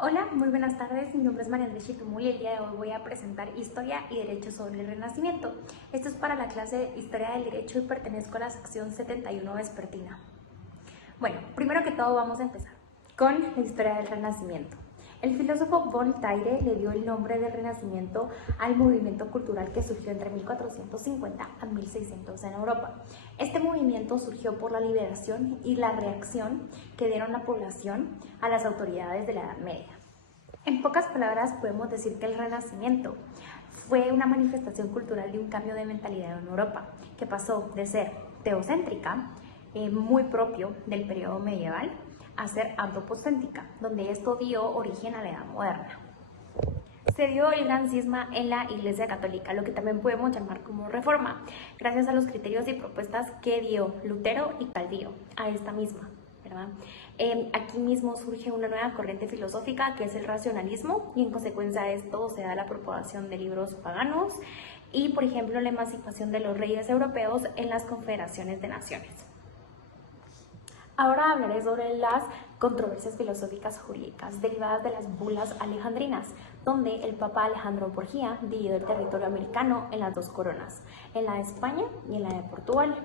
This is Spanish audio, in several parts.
Hola, muy buenas tardes. Mi nombre es María Andrés Chitumul y el día de hoy voy a presentar Historia y Derecho sobre el Renacimiento. Esto es para la clase de Historia del Derecho y pertenezco a la sección 71 vespertina. Bueno, primero que todo vamos a empezar con la historia del Renacimiento. El filósofo Voltaire le dio el nombre de Renacimiento al movimiento cultural que surgió entre 1450 a 1600 en Europa. Este movimiento surgió por la liberación y la reacción que dieron la población a las autoridades de la Edad Media. En pocas palabras podemos decir que el Renacimiento fue una manifestación cultural de un cambio de mentalidad en Europa, que pasó de ser teocéntrica, muy propio del periodo medieval, a ser antropocéntrica, donde esto dio origen a la Edad Moderna. Se dio el gran cisma en la Iglesia Católica, lo que también podemos llamar como reforma, gracias a los criterios y propuestas que dio Lutero y Calvino a esta misma, ¿verdad? Aquí mismo surge una nueva corriente filosófica que es el racionalismo y en consecuencia de esto se da la propagación de libros paganos y, por ejemplo, la emancipación de los reyes europeos en las confederaciones de naciones. Ahora hablaré sobre las controversias filosóficas jurídicas derivadas de las bulas alejandrinas, donde el Papa Alejandro Borgia dividió el territorio americano en las dos coronas, en la de España y en la de Portugal.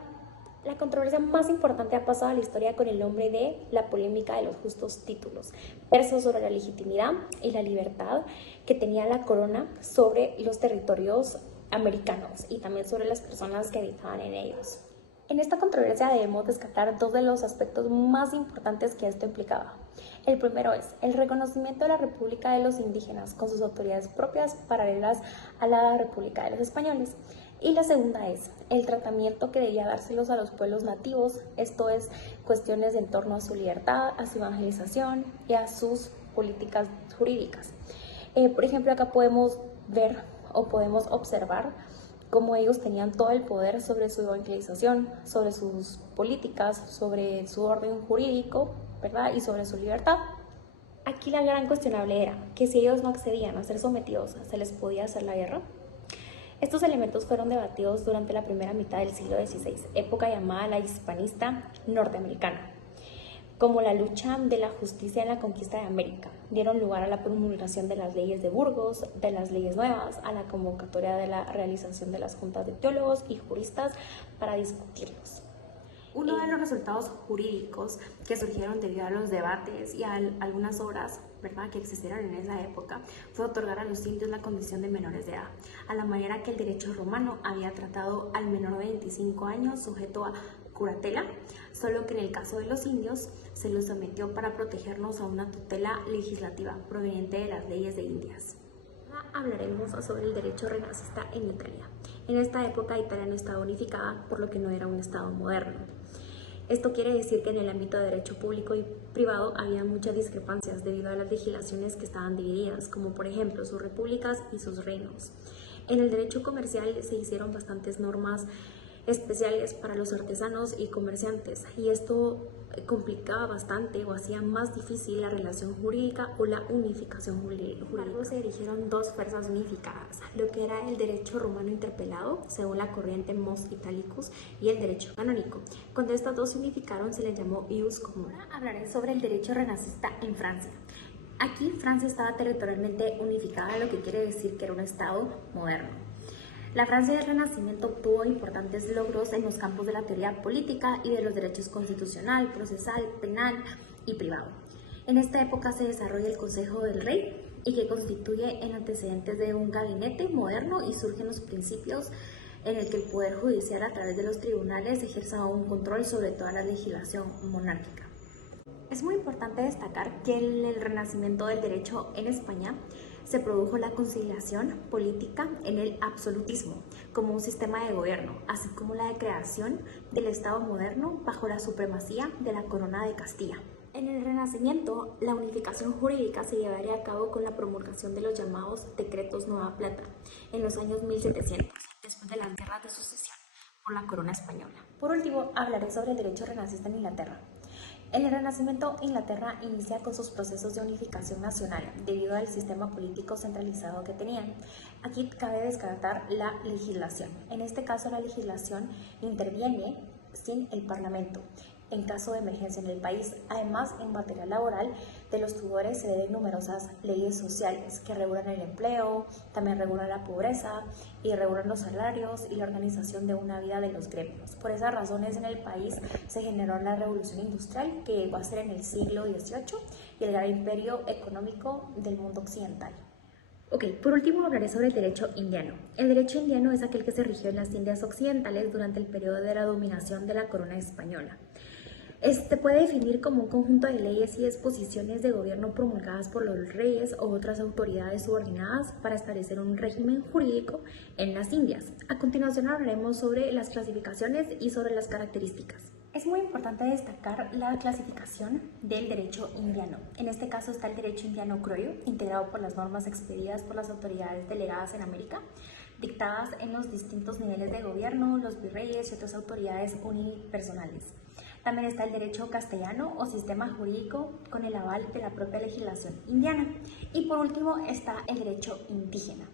La controversia más importante ha pasado a la historia con el nombre de la polémica de los justos títulos, versos sobre la legitimidad y la libertad que tenía la corona sobre los territorios americanos y también sobre las personas que habitaban en ellos. En esta controversia debemos descartar dos de los aspectos más importantes que esto implicaba. El primero es el reconocimiento de la República de los Indígenas con sus autoridades propias paralelas a la República de los Españoles. Y la segunda es el tratamiento que debía dárselos a los pueblos nativos, esto es, cuestiones en torno a su libertad, a su evangelización y a sus políticas jurídicas. Por ejemplo, acá podemos ver o podemos observar cómo ellos tenían todo el poder sobre su evangelización, sobre sus políticas, sobre su orden jurídico, ¿verdad? Y sobre su libertad. Aquí la gran cuestionable era que si ellos no accedían a ser sometidos, ¿se les podía hacer la guerra? Estos elementos fueron debatidos durante la primera mitad del siglo XVI, época llamada la hispanista norteamericana, como la lucha de la justicia en la conquista de América. Dieron lugar a la promulgación de las leyes de Burgos, de las leyes nuevas, a la convocatoria de la realización de las juntas de teólogos y juristas para discutirlos. Uno de los resultados jurídicos que surgieron debido a los debates y a algunas obras, ¿verdad?, que existieron en esa época fue otorgar a los indios la condición de menores de edad, a la manera que el derecho romano había tratado al menor de 25 años sujeto a curatela, solo que en el caso de los indios se los sometió para protegernos a una tutela legislativa proveniente de las leyes de Indias. Ahora hablaremos sobre el derecho renacista en Italia. En esta época Italia no estaba unificada, por lo que no era un estado moderno. Esto quiere decir que en el ámbito de derecho público y privado había muchas discrepancias debido a las legislaciones que estaban divididas, como por ejemplo sus repúblicas y sus reinos. En el derecho comercial se hicieron bastantes normas especiales para los artesanos y comerciantes, y esto complicaba bastante o hacía más difícil la relación jurídica o la unificación jurídica. Luego se erigieron dos fuerzas unificadas, lo que era el derecho romano interpelado, según la corriente Mos Italicus, y el derecho canónico. Cuando estas dos se unificaron se les llamó ius communis. Ahora hablaré sobre el derecho renacista en Francia. Aquí Francia estaba territorialmente unificada, lo que quiere decir que era un estado moderno. La Francia del Renacimiento obtuvo importantes logros en los campos de la teoría política y de los derechos constitucional, procesal, penal y privado. En esta época se desarrolla el Consejo del Rey y que constituye el antecedente de un gabinete moderno y surgen los principios en el que el Poder Judicial a través de los tribunales ejerza un control sobre toda la legislación monárquica. Es muy importante destacar que en el renacimiento del derecho en España se produjo la conciliación política en el absolutismo como un sistema de gobierno, así como la creación del Estado moderno bajo la supremacía de la Corona de Castilla. En el Renacimiento, la unificación jurídica se llevaría a cabo con la promulgación de los llamados Decretos Nueva Plata en los años 1700, después de las guerras de sucesión por la corona española. Por último, hablaré sobre el derecho renacista en Inglaterra. En el Renacimiento, Inglaterra inicia con sus procesos de unificación nacional debido al sistema político centralizado que tenían. Aquí cabe descartar la legislación. En este caso, la legislación interviene sin el Parlamento. en caso de emergencia en el país. Además, en materia laboral de los tutores se deben numerosas leyes sociales que regulan el empleo, también regulan la pobreza y regulan los salarios y la organización de una vida de los gremios. Por esas razones en el país se generó la revolución industrial que va a ser en el siglo XVIII y el gran imperio económico del mundo occidental. Ok, por último hablaré sobre el derecho indiano. El derecho indiano es aquel que se rigió en las Indias Occidentales durante el periodo de la dominación de la corona española. Este puede definir como un conjunto de leyes y disposiciones de gobierno promulgadas por los reyes o otras autoridades subordinadas para establecer un régimen jurídico en las Indias. A continuación hablaremos sobre las clasificaciones y sobre las características. Es muy importante destacar la clasificación del derecho indiano. En este caso está el derecho indiano criorio, integrado por las normas expedidas por las autoridades delegadas en América, dictadas en los distintos niveles de gobierno, los virreyes y otras autoridades unipersonales. También está el derecho castellano o sistema jurídico con el aval de la propia legislación indiana. Y por último está el derecho indígena,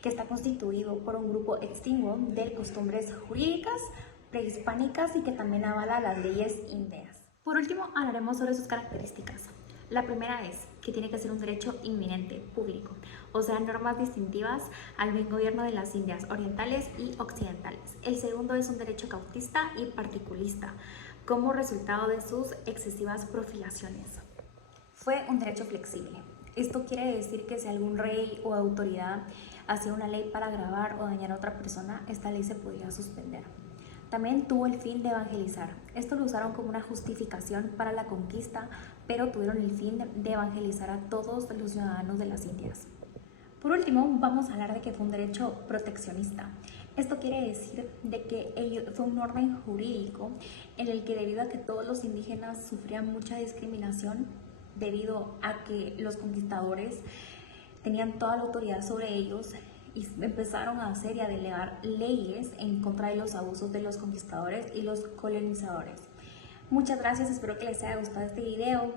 que está constituido por un grupo extinguo de costumbres jurídicas prehispánicas y que también avala las leyes indias. Por último, hablaremos sobre sus características. La primera es que tiene que ser un derecho inminente, público, o sea, normas distintivas al buen gobierno de las Indias orientales y occidentales. El segundo es un derecho cautista y particulista, como resultado de sus excesivas profilaciones. Fue un derecho flexible. Esto quiere decir que si algún rey o autoridad hacía una ley para agravar o dañar a otra persona, esta ley se podía suspender. También tuvo el fin de evangelizar. Esto lo usaron como una justificación para la conquista, pero tuvieron el fin de evangelizar a todos los ciudadanos de las Indias. Por último, vamos a hablar de que fue un derecho proteccionista. Esto quiere decir de que fue un orden jurídico en el que, debido a que todos los indígenas sufrían mucha discriminación debido a que los conquistadores tenían toda la autoridad sobre ellos, y empezaron a hacer y a delegar leyes en contra de los abusos de los conquistadores y los colonizadores. Muchas gracias, espero que les haya gustado este video.